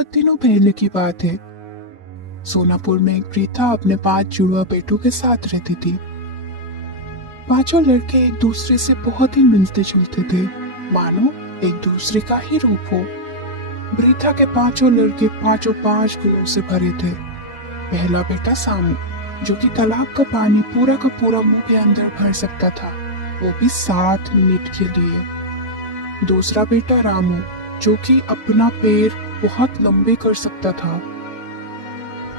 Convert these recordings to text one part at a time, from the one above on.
बहुत दिनों पहले की बात है। सोनापुर में एक प्रीता अपने 5 जुड़वा बेटों के साथ रहती थी। पांचों लड़के एक दूसरे से बहुत ही मिलते जुलते थे, मानो एक दूसरे का ही रूप हो। प्रीता के पांचों लड़के पांचों 5 गुणों से भरे थे। पहला बेटा सामू, जो कि तालाब का पानी पूरा का पूरा मुंह के अंदर भर सकता था, वो भी 7 मिनट के लिए। दूसरा बेटा रामू, जो कि अपना पैर बहुत लंबे कर सकता था।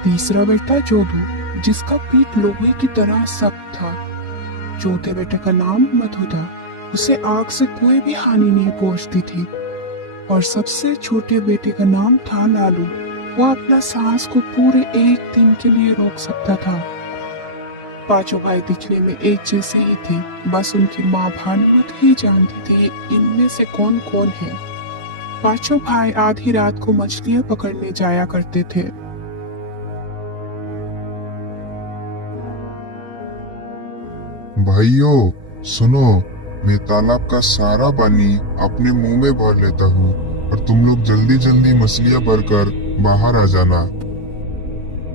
तीसरा बेटा जोधू, जिसका पीठ लोहे की तरह सख्त था। चौथे बेटे का नाम मधु था, उसे आग से कोई भी हानि नहीं पहुंचती थी। और सबसे छोटे बेटे का नाम था लालू, वो अपना सांस को पूरे 1 दिन के लिए रोक सकता था। पांचों भाई दिखने में एक जैसे ही थे, बस उनकी माँ भानुमति ही जानती थी इनमें से कौन कौन है। पांचों भाई आधी रात को मछलियां पकड़ने जाया करते थे। भाइयों सुनो, मैं तालाब का सारा पानी अपने मुंह में भर लेता हूँ और तुम लोग जल्दी जल्दी मछलियाँ भरकर बाहर आ जाना।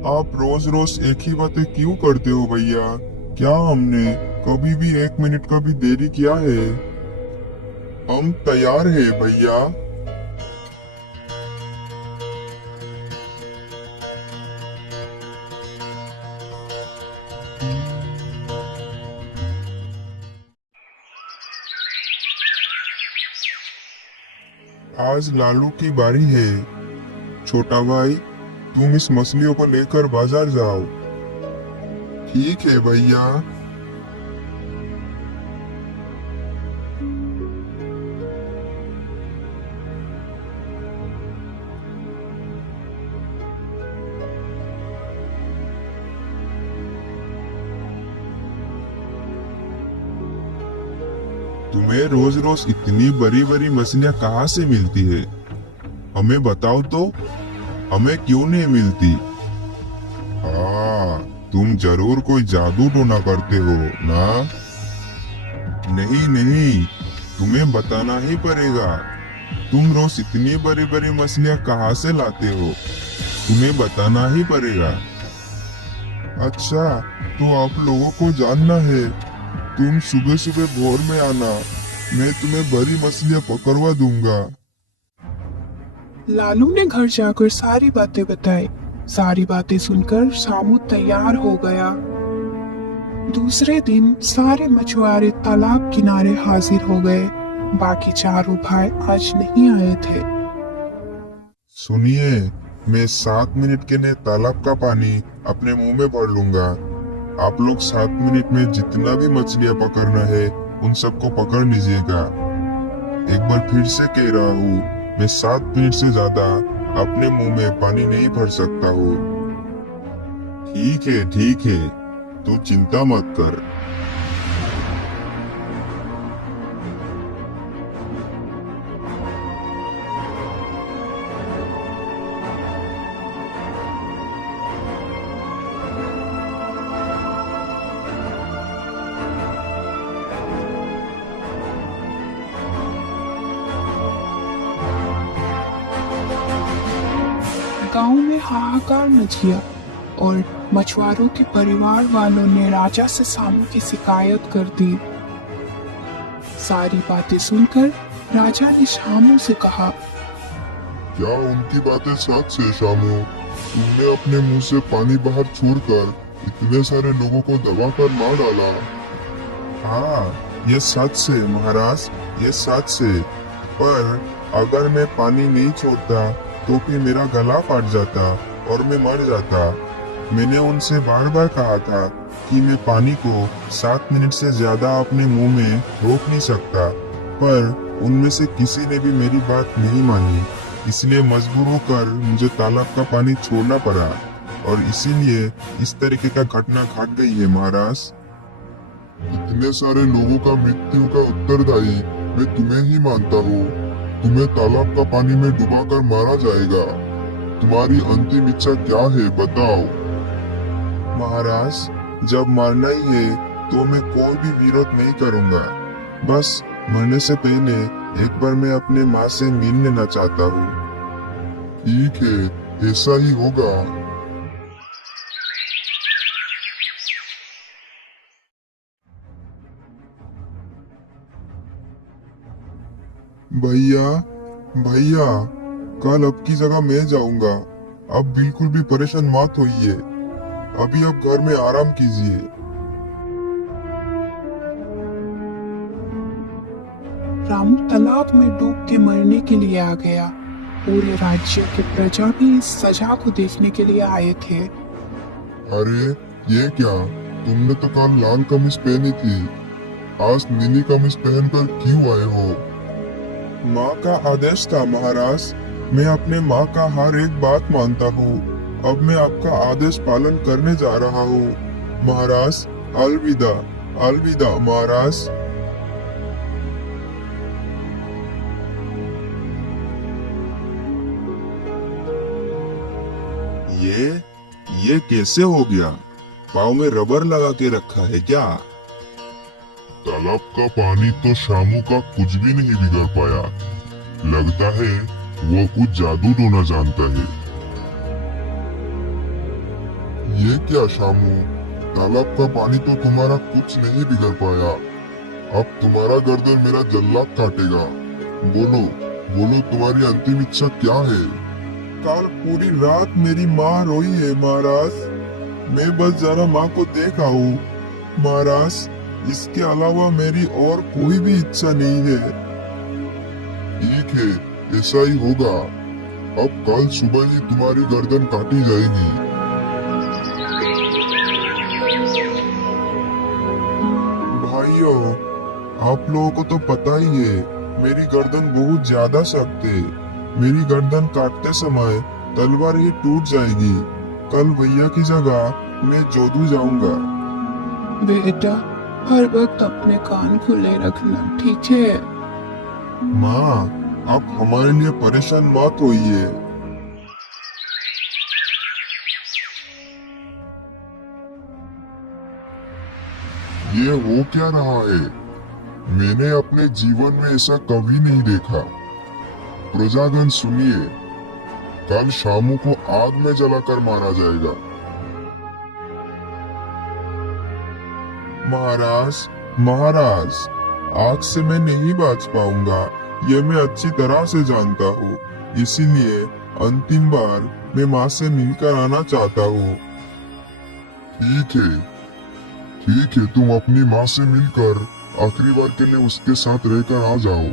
आप रोज रोज एक ही बातें क्यों करते हो भैया? क्या हमने कभी भी 1 मिनट का भी देरी किया है? हम तैयार हैं भैया। आज लालू की बारी है। छोटा भाई, तुम इस मछलियों को लेकर बाजार जाओ। ठीक है भैया। तुम्हें रोज रोज इतनी बड़ी बड़ी मछलियाँ कहाँ से मिलती है? हमें बताओ तो, हमें क्यों नहीं मिलती? हाँ, तुम जरूर कोई जादू टोना करते हो ना? नहीं नहीं, तुम्हें बताना ही पड़ेगा। तुम रोज इतनी बड़ी बड़ी मछलियाँ कहाँ से लाते हो? तुम्हें बताना ही पड़ेगा। अच्छा, तो आप लोगों को जानना है। तुम सुबह सुबह भोर में आना, मैं तुम्हें बड़ी मछलियाँ पकड़वा दूंगा। लालू ने घर जाकर सारी बातें बताई। सारी बातें सुनकर सामू तैयार हो गया। दूसरे दिन सारे मछुआरे तालाब किनारे हाजिर हो गए। बाकी चारों भाई आज नहीं आए थे। सुनिए, मैं 7 मिनट के लिए तालाब का पानी अपने मुंह में भर लूंगा। आप लोग 7 मिनट में जितना भी मछलियाँ पकड़ना है उन सबको पकड़ लीजिएगा। एक बार फिर से कह रहा हूँ, मैं 7 मिनट से ज्यादा अपने मुंह में पानी नहीं भर सकता हूँ। ठीक है, तू चिंता मत कर। गांव में हाहाकार मच गया और मछुआरों के परिवार वालों ने राजा से सामू की शिकायत कर दी। सारी बातें सुनकर राजा ने शामू से कहा, क्या उनकी बातें सच है शामू? तुमने अपने मुंह से पानी बाहर छोड़कर इतने सारे लोगों को दबाकर मार डाला। हाँ, ये सच है महाराज, ये सच है। पर अगर मैं पानी नहीं छोड़ता तो फिर मेरा गला फट जाता और मैं मर जाता। मैंने उनसे बार बार कहा था कि मैं पानी को 7 मिनट से ज्यादा अपने मुंह में रोक नहीं सकता, पर उनमें से किसी ने भी मेरी बात नहीं मानी। इसलिए मजबूर होकर मुझे तालाब का पानी छोड़ना पड़ा और इसीलिए इस तरीके का घटना घट गई है महाराज। इतने सारे लोगों का मृत्यु का उत्तरदायी मैं तुम्हें ही मानता हूँ। तुम्हें तालाब का पानी में डुबाकर मारा जाएगा। तुम्हारी अंतिम इच्छा क्या है बताओ? महाराज, जब मरना ही है तो मैं कोई भी विरोध नहीं करूँगा। बस मरने से पहले एक बार मैं अपने माँ से मिल लेना चाहता हूँ। ठीक है, ऐसा ही होगा। भैया, भैया, कल अब की जगह मैं जाऊंगा। अब बिल्कुल भी परेशान मत होइए। अभी आप घर में आराम कीजिए। रामू तालाब में डूब के मरने के लिए आ गया। पूरे राज्य के प्रजा भी इस सजा को देखने के लिए आए थे। अरे ये क्या, तुमने तो कल लाल कमीज पहनी थी, आज नीली कमीज पहनकर क्यों आए हो? माँ का आदेश था महाराज। मैं अपने माँ का हर एक बात मानता हूँ। अब मैं आपका आदेश पालन करने जा रहा हूँ। महाराज, अलविदा। अलविदा महाराज। ये कैसे हो गया? पाँव में रबर लगा के रखा है क्या? तालाब का पानी तो शामू का कुछ भी नहीं बिगड़ पाया। लगता है वो कुछ जादू टोना जानता है। ये क्या शामू, तालाब का पानी तो तुम्हारा कुछ नहीं बिगड़ पाया। अब तुम्हारा गर्दन मेरा जल्लाद काटेगा। बोलो बोलो, तुम्हारी अंतिम इच्छा क्या है? कल पूरी रात मेरी माँ रोई है महाराज। मैं बस जरा माँ को देख आऊं महाराज। इसके अलावा मेरी और कोई भी इच्छा नहीं है। ठीक है, ऐसा ही होगा। अब कल सुबह ही तुम्हारी गर्दन काटी जाएगी। भाइयों, आप लोगों को तो पता ही है, मेरी गर्दन बहुत ज्यादा सख्त है। मेरी गर्दन काटते समय तलवार ही टूट जाएगी। कल भैया की जगह मैं जोधू जाऊंगा। बेटा, हर वक्त अपने कान खुले रखना, ठीक है? माँ, आप हमारे लिए परेशान मत होइए। ये हो क्या रहा है? मैंने अपने जीवन में ऐसा कभी नहीं देखा। प्रजागण सुनिए, कल शामू को आग में जलाकर मारा जाएगा। महाराज, महाराज, आग से मैं नहीं बच पाऊंगा, ये मैं अच्छी तरह से जानता हूँ। इसीलिए अंतिम बार मैं माँ से मिलकर आना चाहता हूँ। ठीक है, तुम अपनी माँ से मिलकर आखिरी बार के लिए उसके साथ रहकर आ जाओ।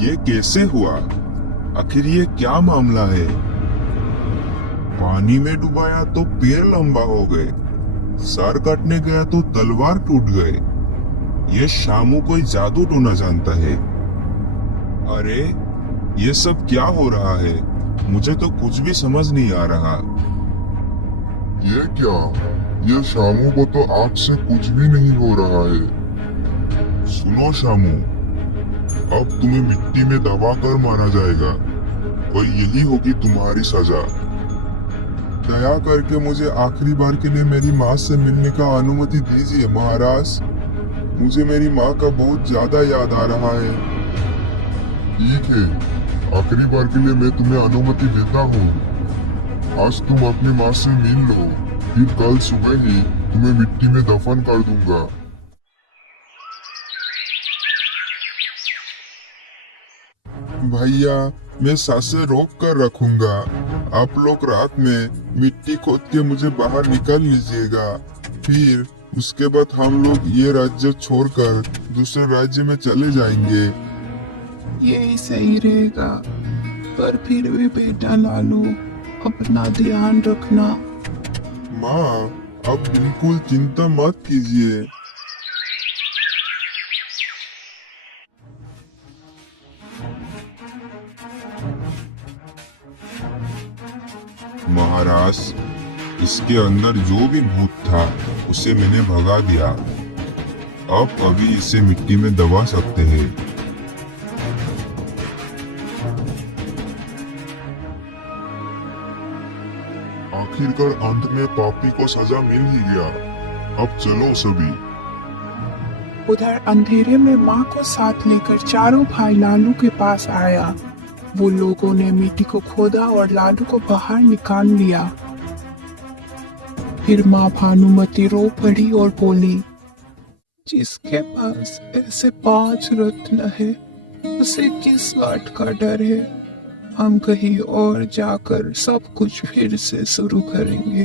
ये कैसे हुआ? आखिर ये क्या मामला है? पानी में डुबाया तो पैर लंबा हो गए, सर कटने गया तो तलवार टूट गए। ये शामू कोई जादू टोना जानता है। अरे ये सब क्या हो रहा है? मुझे तो कुछ भी समझ नहीं आ रहा। ये क्या? ये शामू को तो आग से कुछ भी नहीं हो रहा है। सुनो शामू, अब तुम्हें मिट्टी में दबाकर मारा जाएगा और यही होगी तुम्हारी सजा। दया करके मुझे आखिरी बार के लिए मेरी माँ से मिलने का अनुमति दीजिए महाराज। मुझे मेरी माँ का बहुत ज्यादा याद आ रहा है। ठीक है, आखिरी बार के लिए मैं तुम्हें अनुमति देता हूँ। आज तुम अपनी माँ से मिल लो, फिर कल सुबह ही तुम्हें मिट्टी में दफन कर दूंगा। भैया, मैं सांसें रोक कर रखूंगा। आप लोग रात में मिट्टी खोद के मुझे बाहर निकाल लीजिएगा। फिर उसके बाद हम लोग ये राज्य छोड़कर दूसरे राज्य में चले जाएंगे। यही सही रहेगा, पर फिर भी बेटा लालू, अपना ध्यान रखना। माँ, अब बिल्कुल चिंता मत कीजिए। महाराज, इसके अंदर जो भी भूत था उसे मैंने भगा दिया। अब अभी इसे मिट्टी में दबा सकते हैं। आखिरकार अंत में पापी को सजा मिल ही गया। अब चलो सभी। उधर अंधेरे में माँ को साथ लेकर चारों भाई लालू के पास आया। वो लोगों ने मिट्टी को खोदा और लालू को बाहर निकाल लिया। फिर माँ भानुमती रो पड़ी और बोली, जिसके पास ऐसे 5 रत्न है उसे किस बात का डर है। हम कहीं और जाकर सब कुछ फिर से शुरू करेंगे।